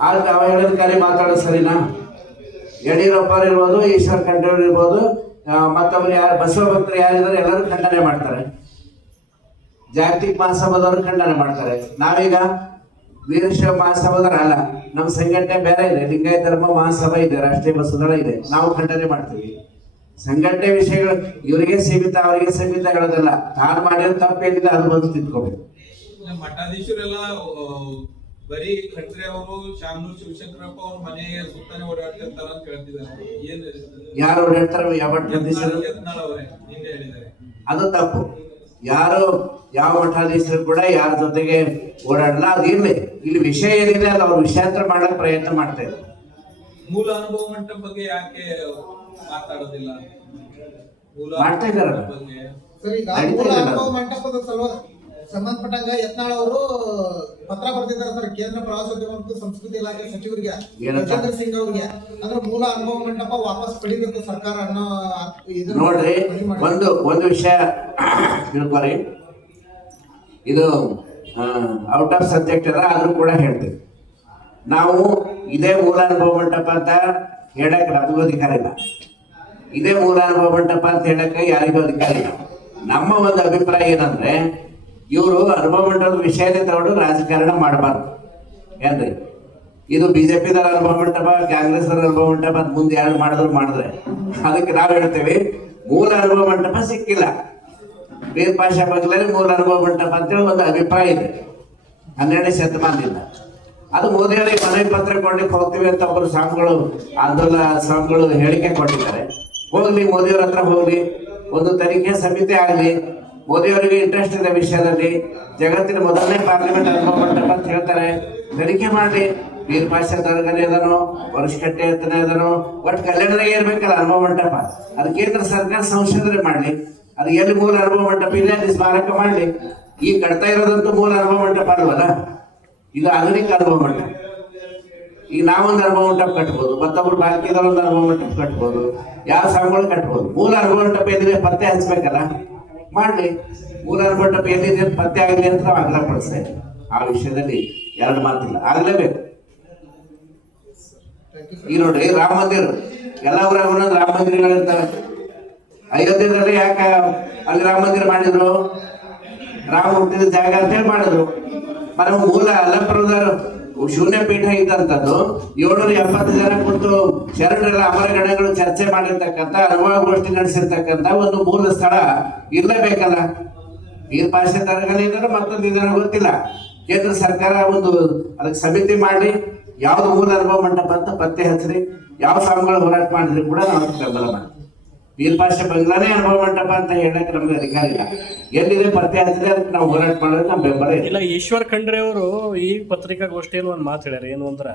ಆದ್ರೆ ಅವಹೇಳನಕಾರಿ ಮಾತಾಡೋದು ಸರಿನಾ? ಯಡಿಯೂರಪ್ಪ ಇರ್ಬೋದು ಈಶ್ವರ್ ಖಂಡ್ರೆ ಅವ್ರು ಇರ್ಬೋದು ಆ, ಮತ್ತೊಬ್ರು ಯಾರು ಬಸವ ಭಕ್ತರು ಯಾರಿದ್ದಾರೆ ಎಲ್ಲರೂ ಖಂಡನೆ ಮಾಡ್ತಾರೆ. ಜಾಗತಿಕ ಮಹಾಸಭಾದವರು ಖಂಡನೆ ಮಾಡ್ತಾರೆ. ನಾವೀಗ ವೀರಶೈವ ಮಹಾಸಭಾದವರು ಅಲ್ಲ ನಮ್ಮ ಸಂಘಟನೆ ಬೇರೆ ಇದೆ ಲಿಂಗಾಯತ ಧರ್ಮ ಮಹಾಸಭಾ ಇದೆ ರಾಷ್ಟ್ರೀಯ ಬಸವದಳ ಇದೆ ನಾವು ಖಂಡನೆ ಮಾಡ್ತೀವಿ. ಸಂಘಟನೆ ವಿಷಯಗಳು ಇವರಿಗೆ ಸೀಮಿತ ಅವರಿಗೆ ಸೀಮಿತ ಹೇಳೋದಲ್ಲ ತಾನು ಮಾಡಿರೋ ತಪ್ಪೇನಿದೆ ಅದು ಬಂದು ತಿದ್ಕೋಬೇಕು. ಮಠಾಧೀಶರೆಲ್ಲ ಬರೀ ಖಟ್ರೆ ಅವರು ಶಾಮನೂರ್ ಶಿವಶಂಕರಪ್ಪ ಅವ್ರ ಮನೆ ಸುತ್ತಾನೆ ಓಡಾಡ್ತಿರ್ತಾರ ಅಂತ ಹೇಳ್ತಿದ್ದಾರೆ ಏನ್ ಯಾರು ಓಡಾಡ್ತಾರೋ ಯಾವ ಮಠಾಧೀಶರು ಯತ್ನಾಳ್ ಅವರೇ ನಿನ್ನೆ ಹೇಳಿದ್ದಾರೆ. ಅದು ತಪ್ಪು. ಯಾರು ಯಾವ ಮಠಾಧೀಶರು ಕೂಡ ಯಾರ ಜೊತೆಗೆ ಓಡಾಡಲ್ಲ ಅದು ಇರ್ಲಿ. ಇಲ್ಲಿ ವಿಷಯ ಏನಿದೆ ಅದು ಅವ್ರು ವಿಷಯಾಂತರ ಮಾಡಕ್ ಪ್ರಯತ್ನ ಮಾಡ್ತಾ ಇದ್ದಾರೆ. ಮೂಲ ಅನುಭವ ಮಂಟಪ ಬಗ್ಗೆ ಯಾಕೆ ಮಾತಾಡೋದಿಲ್ಲ? ಮೂಲ ಮಾಡ್ತಾ ಇದಾರಲ್ಲ. ಮಂಟಪದ ಸಲುವ ಸಂಬಂಧಪಟ್ಟಂಗ ಯತ್ನಾಳ್ ಅವರು ಪತ್ರ ಬರ್ತಿದ್ದಾರೆ ಸರ್. ಕೇಂದ್ರ ಪ್ರವಾಸೋದ್ಯಮ ಮತ್ತು ಸಂಸ್ಕೃತಿ ಇಲಾಖೆ ಸಚಿವರಿಗೆ? ಗಜೇಂದ್ರ ಸಿಂಗ್ ಅವರಿಗೆ. ಅಂದ್ರೆ ಮೂಲ ಅನುಭವ ಮಂಟಪ ವಾಪಸ್ ಪಡಿಬೇಕು ಸರ್ಕಾರ ಅನ್ನೋ ನೋಡ್ರಿ ಒಂದು ಒಂದು ವಿಷಯ ತಿಳ್ಕೊರಿ ಇದು ಔಟ್ ಆಫ್ ಸಬ್ಜೆಕ್ಟ್ ಅದ ಆದ್ರೂ ಕೂಡ ಹೇಳ್ತೀವಿ ನಾವು ಇದೇ ಮೂಲ ಅನುಭವ ಮಂಟಪ ಅಂತ ಹೇಳಕ್ ನಮಗೂ ಅಧಿಕಾರ ಇಲ್ಲ. ಇದೇ ಮೂಲ ಅನುಭವ ಮಂಟಪ ಅಂತ ಹೇಳಕ್ಕೆ ಯಾರಿಗೂ ಅಧಿಕಾರ ಇಲ್ಲ. ನಮ್ಮ ಒಂದು ಅಭಿಪ್ರಾಯ ಏನಂದ್ರೆ ಇವರು ಅನುಭವ ವಿಷಯನೇ ತಗೊಂಡು ರಾಜಕಾರಣ ಮಾಡಬಾರ್ದು. ಏನ್ರಿ? ಇದು ಬಿಜೆಪಿದರ ಅನುಭವ ಮಂಟಪ ಕಾಂಗ್ರೆಸ್ ಅನುಭವ ಮಂಟಪ ಮುಂದೆ ಯಾರು ಮಾಡಿದ್ರು ಮಾಡಿದ್ರೆ. ಅದಕ್ಕೆ ನಾವು ಹೇಳ್ತೇವೆ, ಮೂಲ ಅನುಭವ ಮಂಟಪ ಸಿಕ್ಕಿಲ್ಲ. ಬೇರ್ ಬಂಗ್ಲಲ್ಲಿ ಮೂಲ ಅನುಭವ ಮಂಟಪ ಅಂತೇಳಿ ಒಂದು ಅಭಿಪ್ರಾಯ ಇದೆ. ಹನ್ನೆರಡನೇ ಶತಮಾನದಿಂದ. ಅದು ಮೋದಿಯವರಿಗೆ ಮನವಿ ಪತ್ರ ಕೊಡ್ಲಿಕ್ಕೆ ಹೋಗ್ತೀವಿ ಅಂತ ಒಬ್ಬರು ಸ್ವಾಮಿಗಳು, ಆಂದೋಲನ ಸ್ವಾಮಿಗಳು ಹೇಳಿಕೆ ಕೊಟ್ಟಿದ್ದಾರೆ. ಹೋಗ್ಲಿ, ಮೋದಿಯವ್ರ ಹತ್ರ ಹೋಗ್ಲಿ. ಒಂದು ತನಿಖೆ ಸಮಿತಿ ಆಗಲಿ. ಮೋದಿಯವರಿಗೆ ಇಂಟ್ರೆಸ್ಟ್ ಇದೆ ವಿಷಯದಲ್ಲಿ. ಜಗತ್ತಿನ ಮೊದಲನೇ ಪಾರ್ಲಿಮೆಂಟ್ ಅನುಭವ ಅಂತ ಹೇಳ್ತಾರೆ. ತನಿಖೆ ಮಾಡಿ. ನೀರು ಪಾಶ್ಚಾತ್ಯ ದರ್ಗನೇ ಇದನೋ ವರ್ಷಕಟ್ಟೆ ಹತ್ತನೇ ಇದನೋ ಒಟ್ಟು ಕಲ್ಯಾಣದಾಗ ಇರ್ಬೇಕಲ್ಲ ಅನುಭವ ಮಂಟಪ. ಅದು ಕೇಂದ್ರ ಸರ್ಕಾರ ಸಂಶೋಧನೆ ಮಾಡಲಿ. ಅದು ಎಲ್ಲಿ ಮೂಲ ಅನುಭವ ಮಂಟಪ ಇದೆ, ಅಲ್ಲಿ ಸ್ಮಾರಕ ಮಾಡಲಿ. ಈಗ ಕಟ್ತಾ ಇರೋದಂತೂ ಮೂಲ ಅನುಭವ ಮಂಟಪ ಅಲ್ವಲ್ಲ? ಇದು ಆಧುನಿಕ ಅನುಭವ ಮಂಟಪ. ಈಗ ನಾವೊಂದು ಅನುಭವ ಮಂಟಪ ಕಟ್ಬೋದು, ಮತ್ತೊಬ್ರು ಬಾಲ್ಕಿದವ್ರು ಒಂದು ಅನುಭವ ಮಂಟಪ ಕಟ್ಬೋದು, ಯಾವ ಸಾಂಗಳು ಕಟ್ಬೋದು. ಮೂಲ ಅನುಭವ ಮಂಟಪ ಇದ್ರೆ ಪತ್ತೆ ಹಚ್ಬೇಕಲ್ಲ? ಮಾಡಲಿ. ಅನುಭವ ಪೇಟೆ ಎಲ್ಲಿದೆ ಪತ್ತೆ ಆಗಲಿ ಅಂತ ನಾವು ಆಗ್ರಹ ಪಡಿಸ್ತಾ ಆ ವಿಷಯದಲ್ಲಿ ಎರಡು ಮಾತಿಲ್ಲ. ಆಗಲೇಬೇಕು. ಈ ನೋಡ್ರಿ ರಾಮ ಮಂದಿರ. ಎಲ್ಲ ಊರಾಗ ಒಂದೊಂದು ರಾಮ ಮಂದಿರಗಳಿರ್ತವೆ ಅಯೋಧ್ಯದಲ್ಲಿ ಯಾಕೆ ಅಲ್ಲಿ ರಾಮ ಮಂದಿರ ಮಾಡಿದ್ರು? ರಾಮ ಹುಟ್ಟಿದ ಜಾಗ ಅಂತೇಳಿ ಮಾಡಿದ್ರು. మనం ಮೂಲ ಅಲ್ಲಪ್ರದಾರ ಶೂನ್ಯ ಪೀಠ ಇದ್ದಂಥದ್ದು ಏಳ್ನೂರ ಎಪ್ಪತ್ತು ಜನ ಕುಂತು ಶರಣರೆಲ್ಲ ಅಮರಗಣಗಳು ಚರ್ಚೆ ಮಾಡಿರ್ತಕ್ಕಂಥ ಅನುಭವಗೋಷ್ಠಿ ನಡೆಸಿರ್ತಕ್ಕಂಥ ಒಂದು ಮೂಲ ಸ್ಥಳ ಇರಲೇಬೇಕಲ್ಲ? ಈ ಭಾಷೆ ಇದ್ದಾರೆ ಮತ್ತೊಂದು ಇದನ್ನು ಗೊತ್ತಿಲ್ಲ. ಕೇಂದ್ರ ಸರ್ಕಾರ ಒಂದು ಅದಕ್ಕೆ ಸಮಿತಿ ಮಾಡಿ ಯಾವ್ದು ಮೂಲ ಅನುಭವ ಮಂಟಪ ಅಂತ ಪತ್ತೆ ಹಚ್ಚಿರಿ. ಯಾವ ಸ್ವಾಮಿಗಳು ಹೋರಾಟ ಮಾಡಿದ್ರು ಕೂಡ ನಾವು ಬೆಂಬಲ ಮಾಡ್ತೀವಿ. ವೀರ ಭಾಷೆ ಬಂಗ್ಲಾನೇ ಅನುಭವ ಮಂಟಪ ಅಂತ ಹೇಳಕ್ ನಮ್ಗೆ ಅಧಿಕಾರ ಇಲ್ಲ. ಎಲ್ಲಿದೆ ಪತ್ತೆ ಆದ್ರೆ ಅದಕ್ಕೆ ನಾವು ಹೋರಾಟ ಮಾಡೋದು ನಮ್ಮ ಬೆಂಬಲ ಇಲ್ಲ, ಈಶ್ವರ್ ಖಂಡ್ರೆ ಅವರು ಈ ಪತ್ರಿಕಾಗೋಷ್ಠಿಯಲ್ಲಿ ಒಂದು ಮಾತು ಹೇಳ್ಯಾರ, ಏನು ಅಂದ್ರ